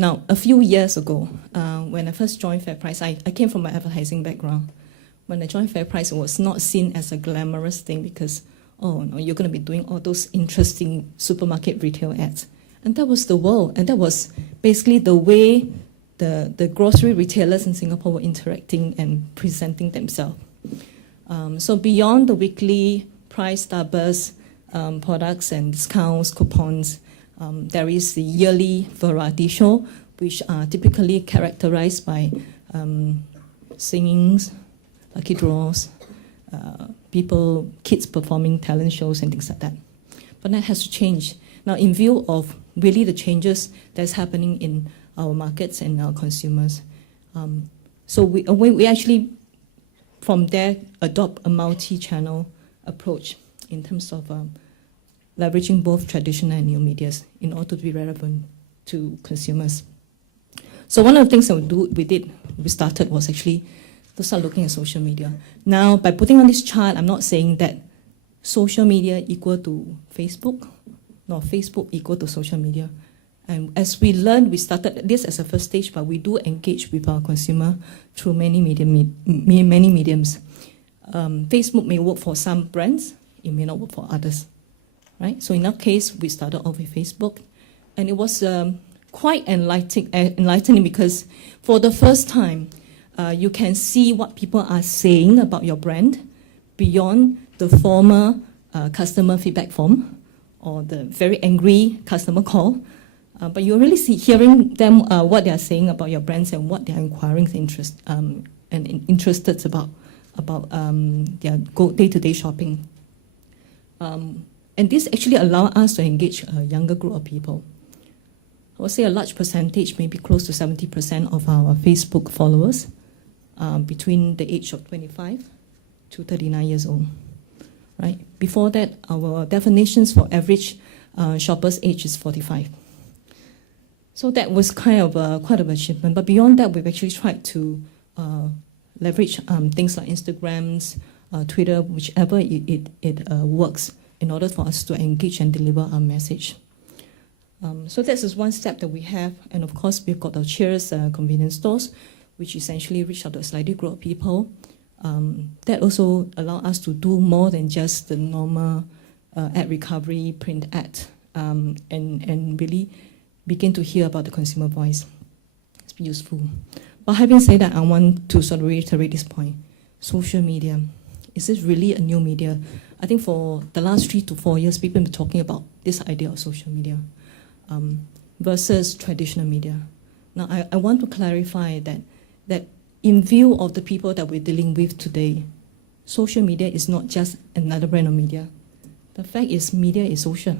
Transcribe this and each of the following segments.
Now, a few years ago, when I first joined FairPrice, I came from an advertising background. When I joined FairPrice, it was not seen as a glamorous thing because, oh no, you're going to be doing all those interesting supermarket retail ads. And that was the world, and that was basically the way the grocery retailers in Singapore were interacting and presenting themselves. So beyond the weekly price starburst products and discounts, coupons, there is the yearly variety show, which are typically characterized by singings, lucky draws, kids performing talent shows and things like that. But that has to change. Now, in view of really the changes that's happening in our markets and our consumers, so we actually, from there, adopt a multi-channel approach in terms of leveraging both traditional and new medias in order to be relevant to consumers. So one of the things that we started was actually to start looking at social media. Now, by putting on this chart, I'm not saying that social media equal to Facebook, nor Facebook equal to social media. And as we learned, we started this as a first stage, but we do engage with our consumer through many mediums. Facebook may work for some brands, it may not work for others. Right? So in our case, we started off with Facebook, and it was quite enlightening because for the first time, you can see what people are saying about your brand beyond the former customer feedback form or the very angry customer call. But you're really hearing them what they are saying about your brands and what they are inquiring and interested about their day-to-day shopping. And this actually allows us to engage a younger group of people. I would say a large percentage, maybe close to 70% of our Facebook followers between the age of 25 to 39 years old. Right? Before that, our definitions for average shopper's age is 45. So that was kind of quite an achievement. But beyond that, we've actually tried to leverage things like Instagrams, Twitter, whichever it works, in order for us to engage and deliver our message. So this is one step that we have. And of course, we've got our Cheers convenience stores, which essentially reach out to a slightly group of people. That also allow us to do more than just the normal ad recovery, print ad, and really begin to hear about the consumer voice. It's useful. But having said that, I want to sort of reiterate this point. Social media, is this really a new media? I think for the last 3 to 4 years, people have been talking about this idea of social media versus traditional media. Now, I want to clarify that in view of the people that we're dealing with today, social media is not just another brand of media. The fact is media is social,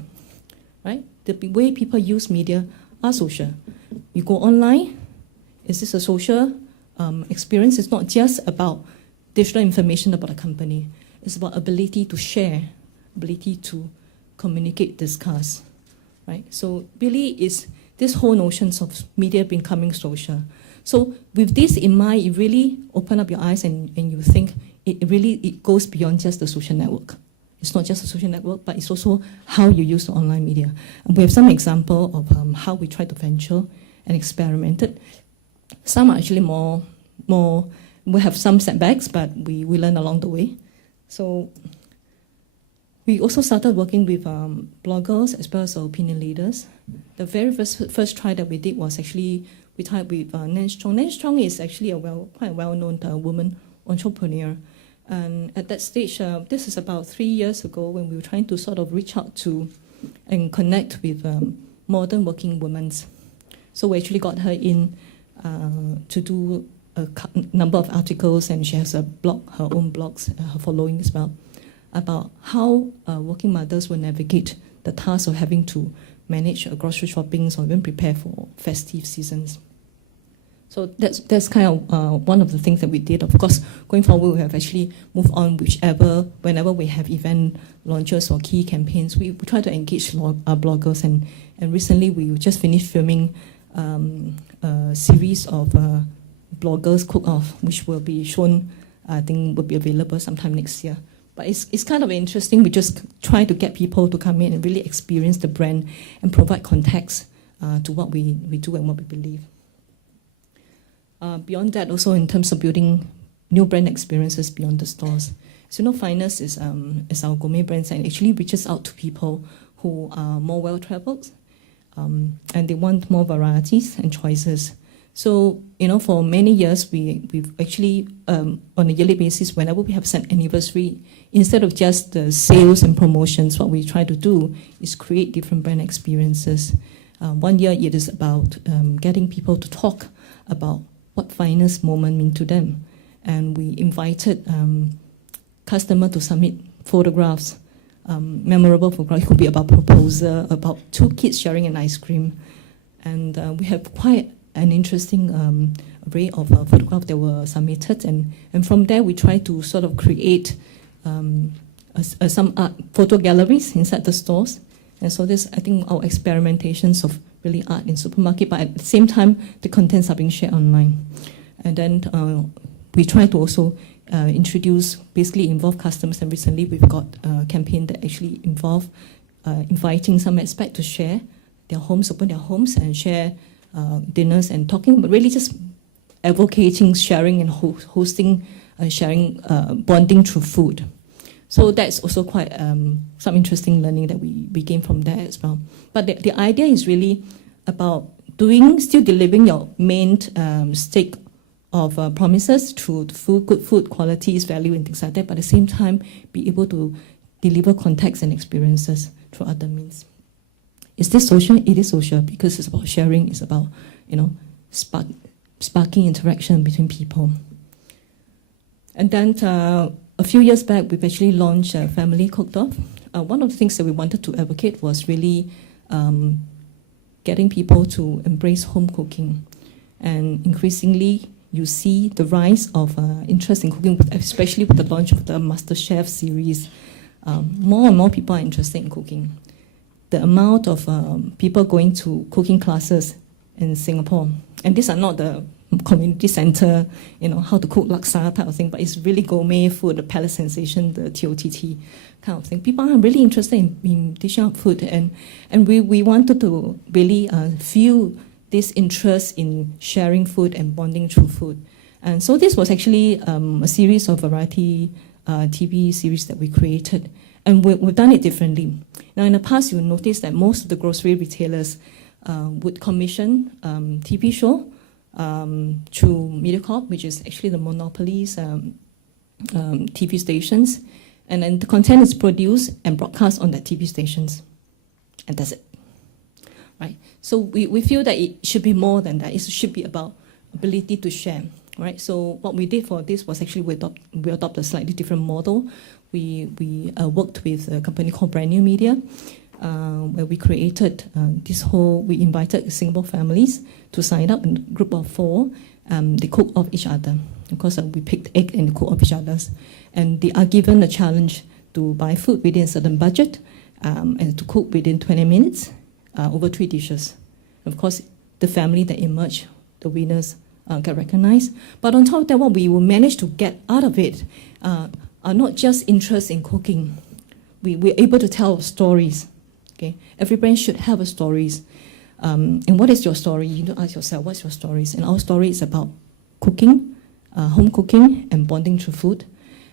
right? The way people use media are social. You go online, is this a social experience? It's not just about digital information about a company. It's about ability to share, ability to communicate, discuss, right? So really is this whole notions of media becoming social. So with this in mind, you really open up your eyes and you think it goes beyond just the social network. It's not just a social network, but it's also how you use the online media. And we have some example of how we try to venture and experimented. Some are actually more, we have some setbacks, but we learn along the way. So we also started working with bloggers as well as opinion leaders. The very first try that we did was actually, we tried with Nancy Chong. Nancy Chong is actually quite a well-known woman entrepreneur. And at that stage, this is about 3 years ago when we were trying to sort of reach out to and connect with modern working women. So we actually got her in to do a number of articles, and she has a blog, her own blogs, her following as well, about how working mothers will navigate the task of having to manage grocery shopping or even prepare for festive seasons. So that's kind of one of the things that we did. Of course, going forward, we have actually moved on whenever we have event launches or key campaigns, we try to engage our bloggers. And recently, we just finished filming a series of bloggers cook-off, which will be shown, I think will be available sometime next year. But it's kind of interesting. We just try to get people to come in and really experience the brand and provide context to what we do and what we believe. Beyond that, also in terms of building new brand experiences beyond the stores. So, Finest is our gourmet brand and actually reaches out to people who are more well-traveled and they want more varieties and choices. So, for many years, we've actually, on a yearly basis, whenever we have set anniversary, instead of just the sales and promotions, what we try to do is create different brand experiences. 1 year, it is about getting people to talk about what Finest moment mean to them. And we invited customers to submit photographs, memorable photographs. It could be about proposal, about 2 kids sharing an ice cream. And we have quite an interesting array of photographs that were submitted. And from there, we try to sort of create some art photo galleries inside the stores. And so this, I think, our experimentations of really art in supermarket, but at the same time, the contents are being shared online. And then we try to also introduce, basically involve customers, and recently we've got a campaign that actually involve inviting some expats to share their homes, open their homes and share dinners and talking, but really just advocating, sharing and hosting, sharing, bonding through food. So that's also quite some interesting learning that we gained from there as well. But the idea is really about still delivering your main stake of promises through food, good food, qualities, value, and things like that, but at the same time, be able to deliver context and experiences through other means. Is this social? It is social because it's about sharing, it's about, sparking interaction between people. And then a few years back, we've actually launched Family Cooked Off. One of the things that we wanted to advocate was really getting people to embrace home cooking. And increasingly, you see the rise of interest in cooking, especially with the launch of the MasterChef series. More and more people are interested in cooking. The amount of people going to cooking classes in Singapore, and these are not the community center, how to cook laksa type of thing, but it's really gourmet food, the palate sensation, the TOTT kind of thing. People are really interested in dishing out food, and we wanted to really fuel this interest in sharing food and bonding through food. And so this was actually a series of variety TV series that we created, and we've done it differently. Now, in the past, you'll notice that most of the grocery retailers would commission TV show through MediaCorp, which is actually the monopolies TV stations, and then the content is produced and broadcast on that TV stations, and that's it. Right? So we feel that it should be more than that. It should be about ability to share. Right? So what we did for this was actually we adopted a slightly different model. We worked with a company called Brand New Media, where we created we invited Singapore families to sign up in a group of 4. They cook off each other. Of course, we picked egg and cook off each other's. And they are given a challenge to buy food within a certain budget and to cook within 20 minutes over 3 dishes. Of course, the family that emerged, the winners, get recognized. But on top of that, what we will manage to get out of it are not just interest in cooking. We're able to tell stories. Okay, every brand should have a stories. And what is your story? You need to ask yourself, what's your stories? And our story is about cooking, home cooking, and bonding through food.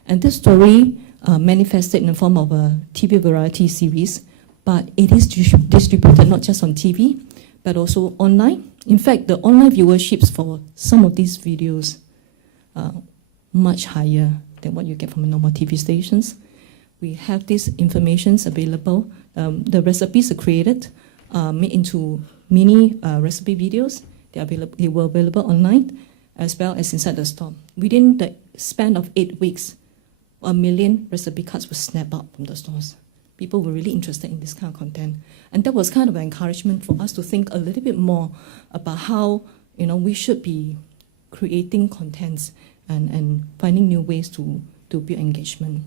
And this story manifested in the form of a TV variety series, but it is distributed not just on TV, but also online. In fact, the online viewerships for some of these videos are much higher than what you get from normal TV stations. We have these informations available. The recipes are created, made into mini recipe videos. They were available online as well as inside the store. Within the span of 8 weeks, 1 million recipe cards were snapped up from the stores. People were really interested in this kind of content. And that was kind of an encouragement for us to think a little bit more about how we should be creating contents and finding new ways to build engagement.